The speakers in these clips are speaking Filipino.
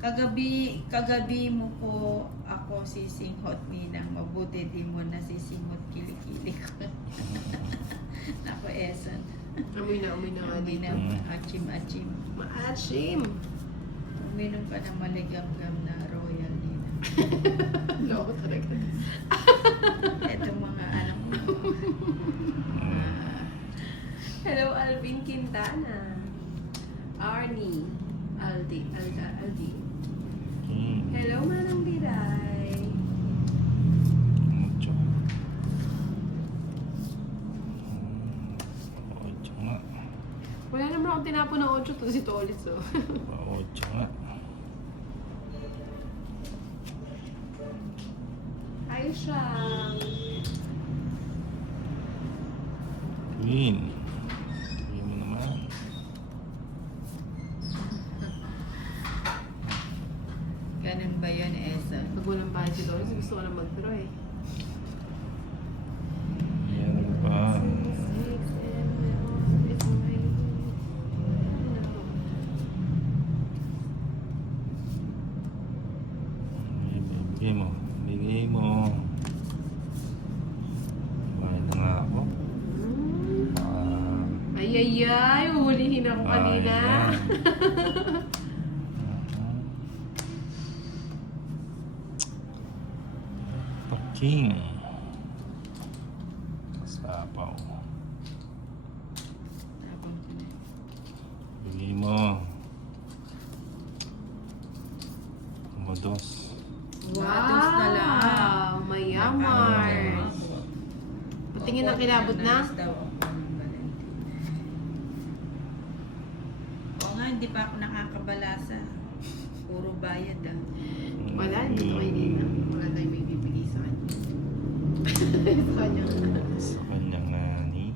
Kagabi mo po ako sisinghot ninang, mabuti di mo nasisinghot kilikili ko. Naku, Eson. Amoy na nga Amoy dito. na, achim-achim. Maachim! Uminom ka na maligam-gam na royal ninang. Loko talaga. Etong mga alam mo. Hello, Alvin Quintana. Arnie. Aldi. Hello, Manang Biray. Mucho. Ocho nga. Wala naman akong tinapon ng 8 to si Tolis, oh. Ocho nga. Hi, Shang. Queen. Queen mo naman. Ganun ba yun, Eson? Pag walang bahay si Tolis, gusto ko lang mag-draw, eh. Yan ba? Bigay mo. Bigay mo. Bayad na nga ako. Ay, huhulihin ako kanina. King. Sapaw. Habang Bigay mo. Modos. Watos na lang. Mayamar. Patingin ang kilabot na. Oo nga, hindi pa ako nakakabalasa. Puro bayad ah. Wala, hindi ko kayo nina. Wala tayong may bibigay sa kanya. Sa kanya. Sa kanya nga ni.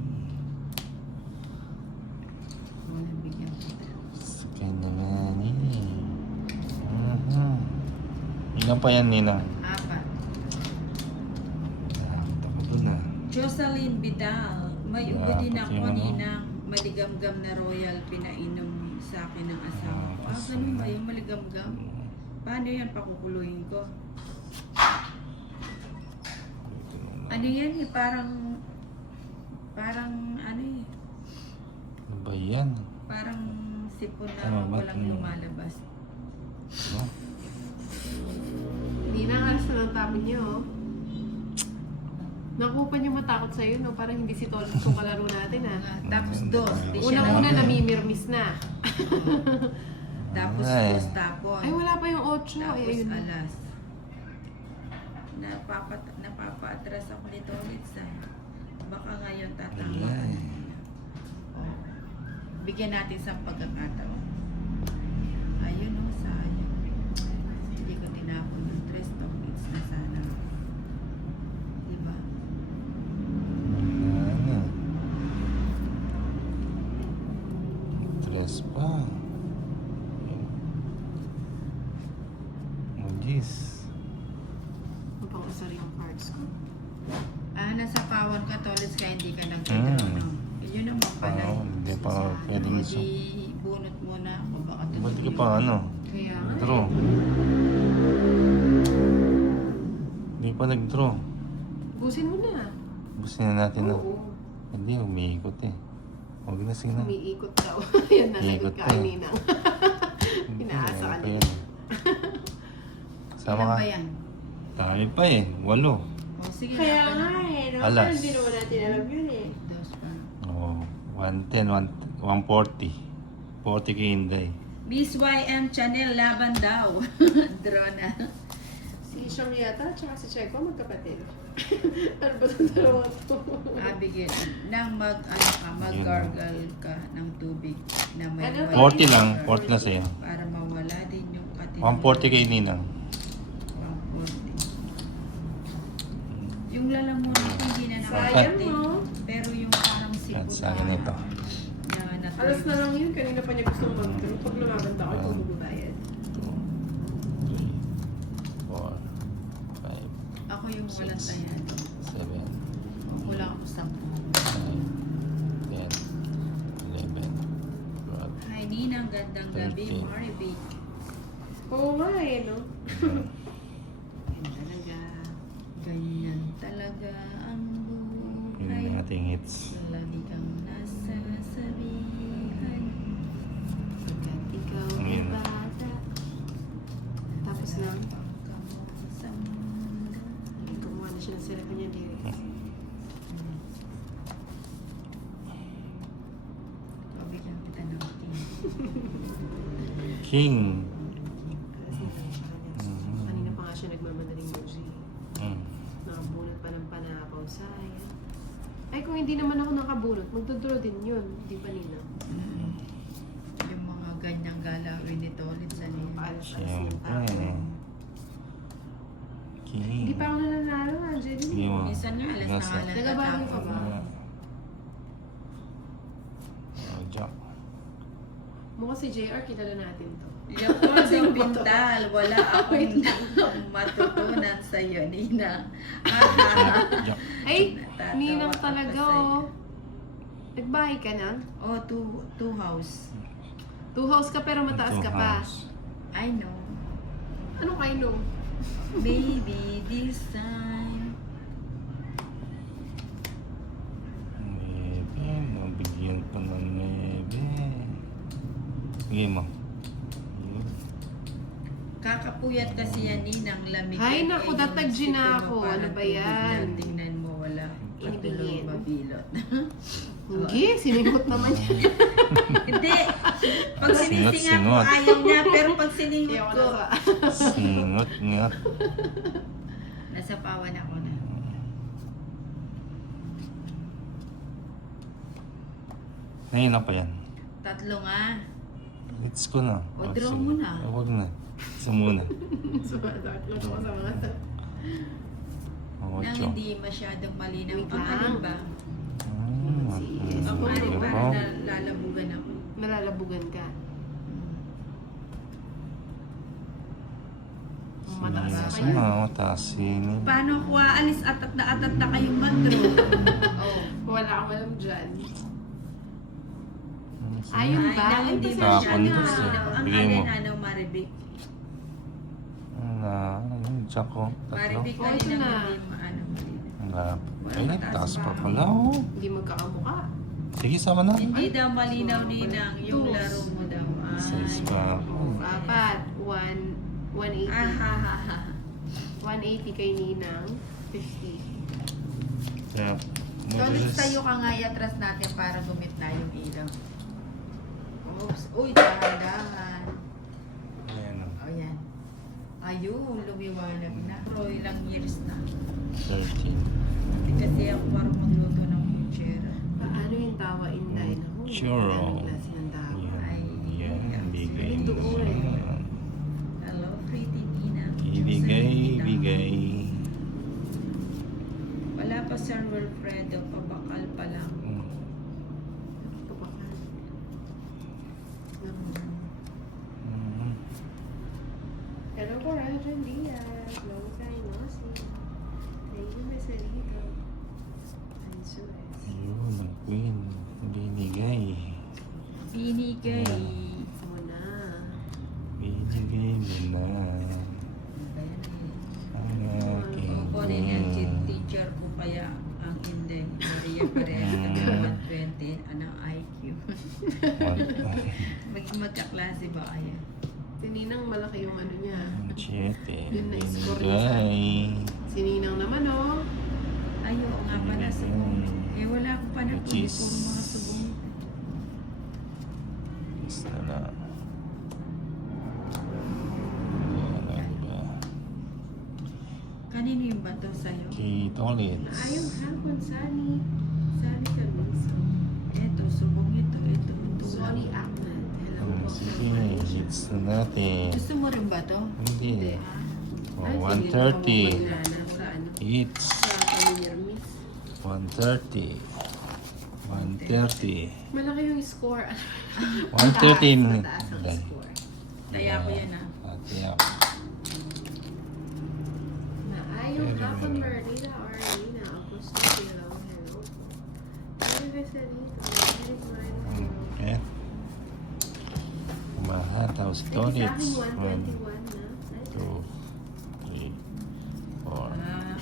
Walang bigyan kita. Sa kanya nga ni. Ilan pa yan, Nina? Apat. Nakakita ko dun ah. Jocelyn Vidal, may ubo din Apat ako yung ano? ninang maligamgam na royal pinainom sa akin ng asawa ko. Ah, ganun ba yung maligamgam? Paano yan pakukuluhin ko? Ano yan eh, parang ano eh, Ano ba yan? parang sipon na Tama ba? walang lumalabas. No? Hindi na alas na lang tapon niyo, oh. Nakupan niyo matakot sa'yo, no? Parang hindi si Tolis yung kalaro natin, ah. Tapos dos, di siya Unang-una, na- namimirmis na. Tapos Ay. dos tapon. Ay, wala pa yung 8. Tapos Eh, ayun. alas. Napapaatras ako nito ulit sa baka ngayon tatama. Ayan. Oh. Bigyan natin sa pagkakataon. Ayun o, sayang. Hindi ko tinapon yung 3 stock bits na sana. Diba? Wala na. Tres pa. Mujis. Mapakasar yung cards ko. Ah, nasa pawan ka, Tolis, kaya hindi ka nag-draw, no? Yun naman pala. Oo, hindi pa pwedeng Hindi bunot muna ako, baka Ba't ka pa ano? Kaya nga. Draw. Hindi pa nag-draw. Busin mo na. Busin na natin na. Oo. Hindi, umiikot eh. Huwag na, sige na. Umiikot daw. Yan, nasagot Iikot ka pa eh. kanina. Inaasa ka nila. Sama Ilan ka. ba yan? Dami pa eh. 8. O, sige Kaya na. nga eh. No? Alas. Pero hindi naman natin alam yun eh. Dos pa. Oh, 110, 140. 40 kay Inday. Miss YM Chanel, laban daw. Draw na. Si Siyang yata, tsaka si Checo, magkapatid. Ano ba itong dalawa to? Bigyan nang mag-gargle ka ng tubig na may Ano white 40 lang. sugar 40 na sa'yo. para mawala din yung katin. 140 kay Ninang. 140. Yung lalamunan ko hindi na Sayang nakakatin. mo. Pero yung parang Yan, sipon sa akin ito. na Alas na lang yun. Kanina pa niya gustong mag-draw. Pag lumaban ako, ito magbabayad. 2, 3, 4, 5, Ako yung walang 6, tayan. 7, Kulang ako 10. 9, 10, 11, 12, Hi Ninang, gandang gabi. 13. Maribig. Oo nga eh, no? Yan talaga. Ganyan talaga ang Yun buhay. ang ating hits. Lagi kang nasasabihan. Pagkat ikaw ay Ayun. bata. Tapos na, Pagka mo sa mundo. gumawa na siya ng sarili niya lyrics. Pabigyan kita ng king. King. Kanina pa nga siya nagmamadaling Moji. Mm. Nakabunot pa ng panapaw, sayang. Ay, kung hindi naman ako nakabunot, magdodro din yun. Di ba, Nina? Yung mga ganyang galawin nito ulit sa niya. Siyempre. King. Hindi pa ako nananalo, Angeline. Sige mo. Minsan nga, alas na Nasa- alas Nagabago ka ba? Oh, Jack. Mukha si JR, kilala natin to. Yung po sa pintal, wala akong matutunan sa iyo, Nina. Jack. Ay, Natatawa Ninang ako talaga, sa'yo. oh. Nagbahay ka na? Oh, two house. 2 house ka pero mataas ka pa. House. I know. Ano kayo no? Maybe this time. Nebe, mabigyan pa ng nebe. Sige mo. Yun. Kakapuyat kasi yan, Ninang, lamig. Ay, naku, Yung datag gin na sipon mo ako. parang Ano ba tubig yan? lang. Tingnan mo, wala. Patulong Inibilin. mabilot. Hindi, siningot naman yan. Hindi. Pag sinisinga ko, Singot. ayaw niya. Pero pag siningot Ayaw ko, na Singot nga. nasa pawan ako na. Ngayon na pa yan. Tatlo nga. Let's go na. O, draw sige. mo na. Huwag na. Isa muna. Sumadak lang ako sa mga to. Oh, Nang Ocho. hindi masyadong malinaw. Wait Ang lang. alin ba? Yes. Ako Ano parang ba? parang lalabugan ako. Nalalabugan ka. Hmm. Mataas ka Sige, yan. mataas. Sinip. Paano ko aalis atat na kayong mag-draw? Oh. Wala akong alam dyan. Sige. Ayun ba? Ay, hindi Ay, masyado Tapon to, sir. malinaw. Ang Bigay mo. alin, Maribik. Ayun, Jack ko. Tatlo. Maribik Oh, alin ito ang na. hindi malinaw. Ay, taas pa pala. Oh. Hindi magkakamuka. Sige, sama na. Hindi daw malinaw, Ninang. Yung Tools. laro mo daw. Ay. Size pa. Apat. 180. Ah, ha, ha, ha. 180 kay Ninang. 50. Kaya, So, ulit mabilis. tayo ka nga iatras natin para gumit na yung ilaw. Oops. Uy, dahan-dahan. Ayan, O, yan. Ayun, lumiwanag na. Pero ilang years na. 13. Hindi kasi ako parang magluto ng kutsera. Paano yung tawa Inday? Churro. Anong klase ng tawa? Yan, yan. Bigay mo. Doon. Hello, pretty Nina. Ibigay, bigay. Wala pa Sir Wilfredo, pabakal pa lang. Kapakal. Hello po, Rajan Diaz. Long time no see. Thank you, Miss Erito. And Suez. Ayun, ang queen. Binigay. Binigay. Ito na. Binigay mo na. Ang aking Kukunin yung queen. teacher ko kaya ang hindi. Maria Perez, kaya 120 ang IQ. Magkaklase ba kaya? Si Ninang malaki yung ano niya. Siete. Yun na score Binigay. Si Ninang naman oh. Ayo nga pala subong. Eh wala akong panapuli. Which is- Puro mga subong. Basta na. Ayan ba? Kanino yung bato sa'yo? Kate ulit. Ayong hapon, Sunny. Sunny Camiso. Ito, subong ito. Ito. Sorry, Ahmed. Hello po. Sige, hits na natin. Gusto mo rin ba to? Hindi. Ah, Ay, Oh, sige, 130. banana sa ano. Hits. Sa Pamiliermis. 130. 130. Malaki yung score. 113. Mataas ang Ay. score. Taya ko yan ah. Tiyak. Maayong Very hapon, well. Marlena Arlena. Augusto Hello. Hello. Hello, Vesalito. Hello. Okay. Tapos Maybe sa akin Tolitz. 1, 121 na. 2, 3, 4, Ah,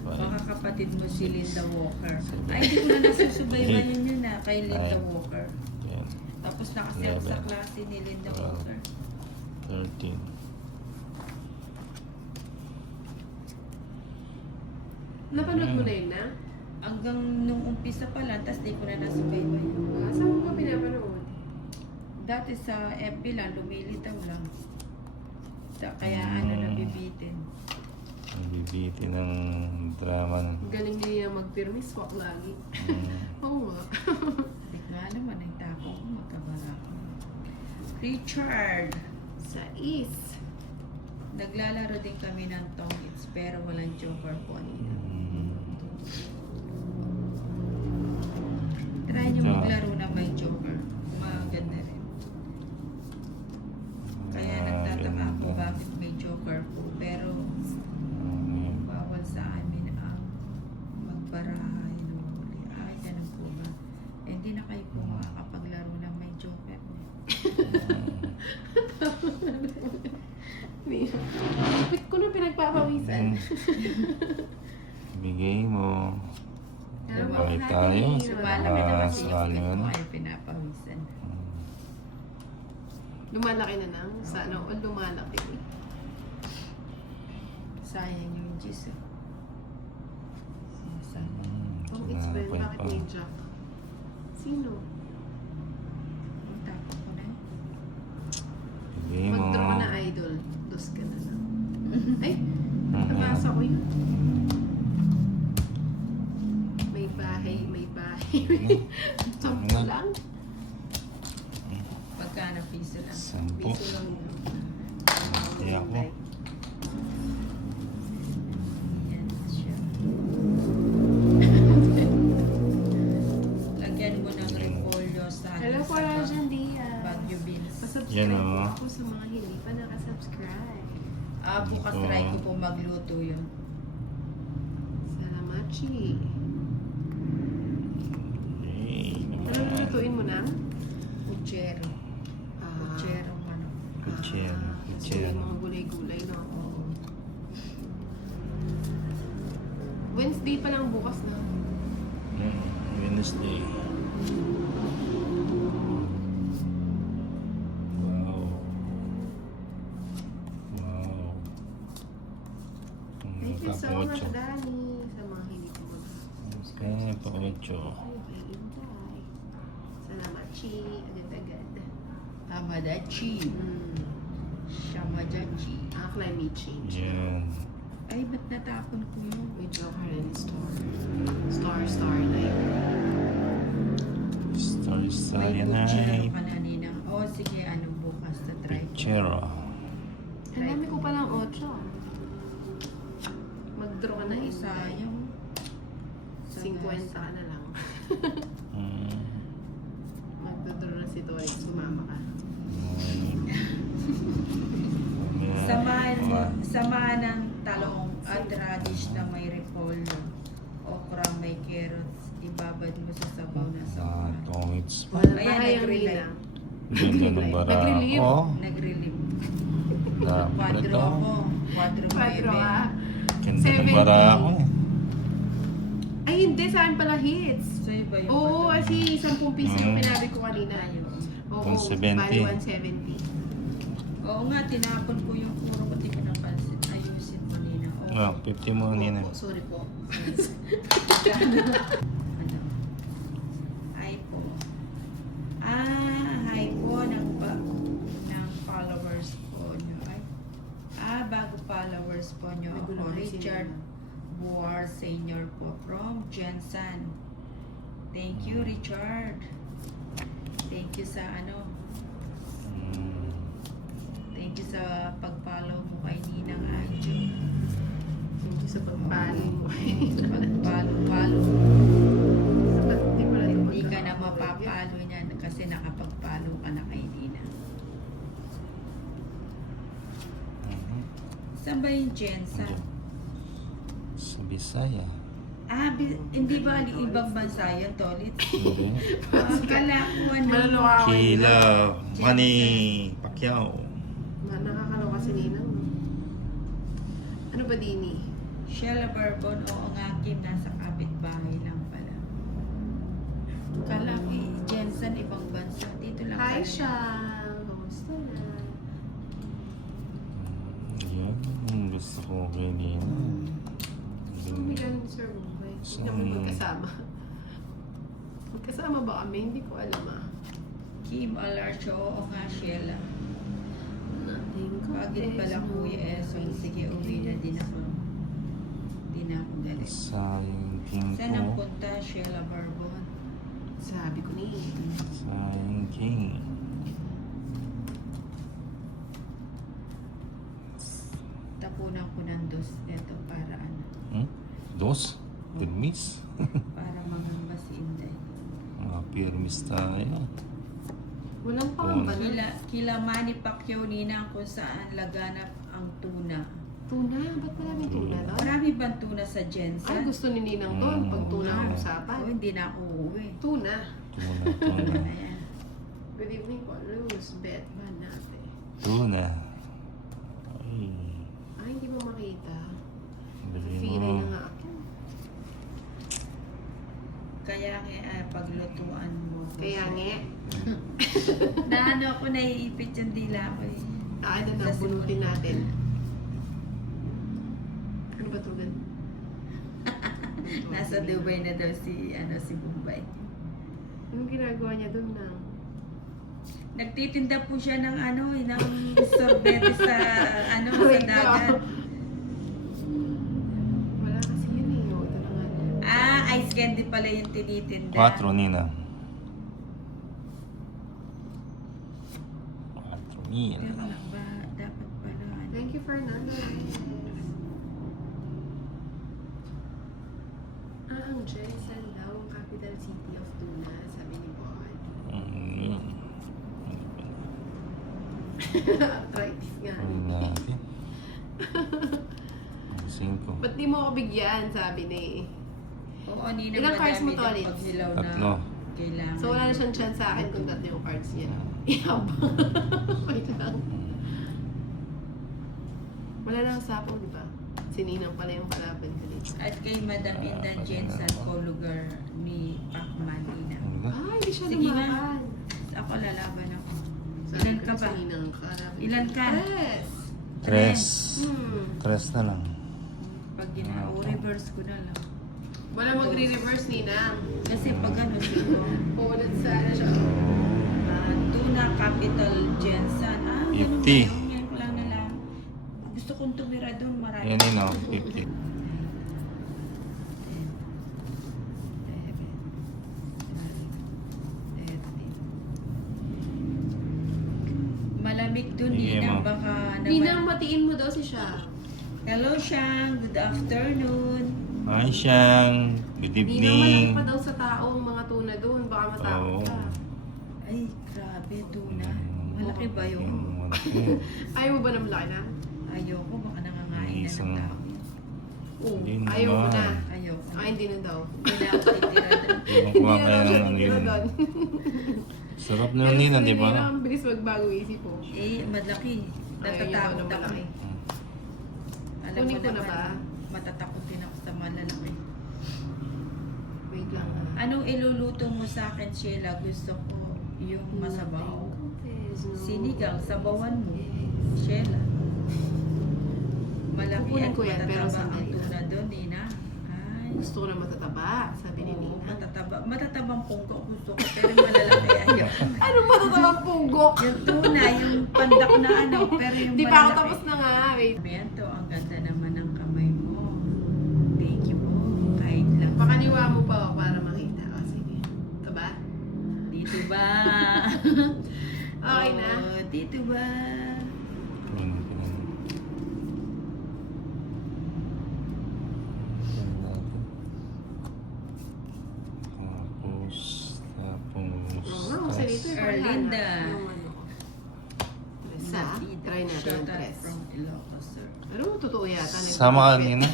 5. baka kapatid mo si Linda Walker. Seven. Ay, hindi ko na nasusubaybayan yun na kay Linda Nine. Walker. Yan. Tapos nakaself sa Eleven. klase ni Linda Twelve. Walker. 13. Napanood mo na yun na? Hanggang nung umpisa pa lang, tapos di ko na nasubaybayan. Saan mo ba pinapanood? Dati sa FB lang, lumilitaw lang. Kaya ano, nabibitin. Ang bibiti ng drama. Galing niya magpirmis, wak lagi. Oo nga. Hindi nga naman, ang tako ko, magkabala ko. Richard! Sa is. Naglalaro din kami ng Tongits, pero walang joker po nila. Try nyo Ito. maglaro na may joker. Maganda rin. Kaya nagtataka ako bakit may joker po. Pero bawal sa amin ang magbarahay ng huli. Ay, ganun po ba? Eh, hindi na kayo po makakapaglaro ng may joker. Kapit ko na pinagpapawisan. Bigay mo. Pero Sabay happy tayo. na. Lumalaki naman si Sali Yukit mo mo na. ay pinapawisan. Lumalaki na nang. Sana all lumalaki. Sayang yung Gis. Sinasabi. Oh, it's Ben. Bakit may Jack? Sino? Ang tapos ko na. Bigay mo. Mag-draw ka na idol. Dos ka na lang. Ay! Nabasa ko yun. May bahay, may bahay. Sampo lang. Pagkana piso lang. 10. Piso lang yun. Hindi ako. Yan siya. Lagyan mo ng repolyo sa Hello po, Rajan Diaz. Baguio beans. Pasubscribe Yan, po oh. ako sa mga hindi pa nakasubscribe. Bukas Ito. try ko po magluto yun. Salamachi. Yay. Ano lulutuin mo na? Puchero. Puchero manok. Puchero, So, puchero. yung mga gulay-gulay, no? Oo. Wednesday pa lang bukas na. Wednesday. Wow. Wow. Thank you so much, Pa-ocho. Danny. Sa mga hindi ko mag-subscribe. Okay, pa-ocho. Okay, enjoy. Salamachi. Agad-agad. Hamadachi. Mm. Shamadachi. Climate change. Yan. Ay, ba't natapon ko yun? With Joker and Star Night. Stars May tayo na. puchero ka na, Ninang. Oh, sige, ano bukas na try ko. Puchero. Ang dami ko palang 8. Mag-draw ka na Ay, isa. sayang. 50 ka na lang. Mm. Mag-draw na si Tori. Sumama ka. Samahan ng talong at radish na may repolyo. Okra may carrots. Ibabad mo sa sabaw na sabaw. Tongits. Wala Ayan, pa kayang nag-relay. Rina. Ganda ng bara Nag-relieve. ako. Nag-relieve. Dapat Quadro ito. ako. Quadro 4 bebe. ah. Ganda ng 70. bara ako. Ay, hindi. Saan pala hits? So, iba yung Oo, quadro. kasi 10 piso yung Mm. pinabi ko kanina. Oo, 170. bali 170. Oo nga, tinapon ko yung puro pati ko ng pansit. Ayusin mo, Nina. Oo. 50 mo nina. Oo, sorry po. Ano? Hi po. Hi po ng followers po nyo. Bago followers po nyo ako. Richard Buar Senior po from Jensen. Thank you, Richard. Thank you sa Thank you sa pag-follow mo kay Ninang Angie. Thank you sa pagpalo mo. Pag-follow. Hindi pala ito Hindi ka na mapapalo niyan kasi nakapag-follow ka na kay Nina. Saan ba yung Jensen? Sa Bisaya. Hindi ba ibang bansa yun, Tolit? Hindi. Kala ko ano. Maluluwa ako. Kila. Money. Pacquiao. Nakakaloka si Ninang. No? Ano ba, Dini? Sheila Bourbon, oo nga, Kim, nasa kapitbahay lang pala. Kala ko Jensen, ibang bansa. Dito lang Hi, pala. siya. Kamusta na? Yan. Ang gusto ko kay Nina. Hindi ka Sir Bumbay. Hindi naman magkasama. Magkasama ba kami? Hindi ko alam ah. Kim Alarcio, oo nga, Sheila. Nothing Pagod pala Kuya Esong. Sige, uwi na din ako. Hindi na ako galit. Sayang king Saan ang ko. punta, Sheila Bourbon? Sabi ko ni. Sayang king. Tapunan ko ng dos neto para ano, Dos? Permis? para mangamba si Inday. Mga permis tayo. Walang Oo. pangamba na. Kila Manny Pacquiao nina kung saan laganap ang tuna. Tuna? Ba't maraming tuna doon? Marami bang tuna sa Ay, Jensen? gusto ni Ninang doon. Pag tuna ang usapan. Oo, hindi na ako uuwi. Tuna. Tuna. Ayan. Good evening po. Luz, bet ba natin? Tuna. Ay. Ay, hindi mo makita. Bili Feeling mo. na nga ako. Kaya nga paglutuan mo. Kaya nga. Na ano ako, naiipit yung dila ko eh. Ay, na Sa bunutin simula. natin. Ano ba ito gan? Nasa Dubai na daw si Bombay. Anong ginagawa niya doon na? Nagtitinda po siya ng ng sorbete sa sa Wait, dagat. Wala kasi yun eh. O, ito na nga. Ice candy pala yung tinitinda. 4, Nina. 4 mil. Teka lang ba? Dapat pala. Thank you, Fernando. Ang Jensen daw, ang capital city of Tuna, sabi ni Boy. Yan. Arthritis nga. Ano natin? 5. Ba't di mo ako bigyan, sabi ni. Oo, ninang Ilang cards mo, madami Tolits? ng paghilaw Tatlo. na kailangan. So wala na siyang chance sa akin kung tatlo yung cards niya. Iyabang. Wait lang. Wala na ang sapo, di ba? Sininang pala yung kalaban ko dito. At kay Madam Indan Jensen ko lugar ni Pacman Ina. Ah, hindi siya Sige nga. lumaban. Ako lalaban ako. Sabi Ilan ko ka na ba? Sininang kalaban. Ilan ka? Tres. 3. Hmm. 3 na lang. Pag ginao, reverse ko na lang. Wala magre-reverse, Ninang. Kasi pag ano siguro, Pumunod sana siya. Tuna Capital Jensen. Ganun 50. ba yun? Yan ko lang na lang. Gusto kong tumira doon, marami. Yan yun, 50. Malamig doon, Sige, Ninang. ma'am. Baka naman. Ninang, matiin mo daw si siya. Hello, Shang. Good afternoon. Hi, Shang. Good Ninang, evening. malaki pa daw sa taong mga tuna doon. Baka matakot Oo. ka. Ay, grabe, tuna. Malaki ba yun? Malaki. Ayaw mo ba na malaki na? Ayoko, baka nangangain na Isang- ng tao. Oo. Hindi Ayaw mo na. naman. Ayoko. Ay, hindi na daw. Hindi na ako titira doon. Kuha Hindi na kaya daw siya ng ano titira yun. doon. Sarap na Nina, di Ninang, ba? ang bilis magbago isip po. Eh, malaki. Ayaw Natatakot niya daw ako. na malaki. Alam Kunin mo ko na naman, ba? matatakot din ako sa malalaki. Wait lang. Anong iluluto mo sa akin, Sheila? Gusto ko yung masabaw. Sinigang, sabawan mo. Sheila. Malaki Kukunin at ko yan, pero matataba sa ang kanila. tuna doon, Nina. Ay, Gusto ko na matataba, sabi ni oo, Nina. matataba. Matatabang pungko gusto ko, pero yung malalaki ayaw. Anong matatabang punggok? Yung tuna, yung pandak na ano, pero yung Di pa ako malalaki. tapos na nga. Wait. Bento, ang ganda naman ng kamay mo. Thank you po. Kahit lang. Pakaniwa mo pa ako para makita. O, sige. Ito ba? Dito ba? Okay na. Oh, dito ba? Oo nga, kasi dito yung Erlinda. paghanap. Yung ano. Isa. Try natin yung Shout out dress. from Ilocos, sir. Pero totoo yata. Sama ka Nina?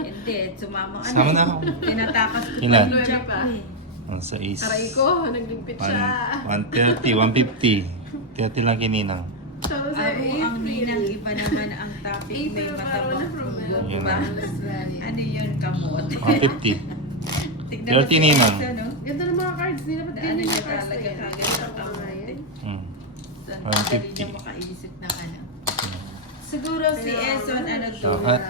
Hindi, sumama ka Sama na ako. Tinatakas ko Ilan? yung jack Pa. ko eh. Ang 6. Aray ko, nagligpit siya. 130, 150. 30 lang kininang. Tapos sa ang ninang April. iba naman ang topic may April para wala matabang problema. dugo Yun ba? na. Ano yun, kamote? 150. Tignan mo 30 si ninang. Enzo, no? Ganda ng mga cards. Di dapat Ano ganyan niya yung cards na talaga yan. kagad Ito sa ko nga kamote. yan. Hmm. Saan 150. dali niya makaisip na ano? Siguro si Eson, ano to? Dapat.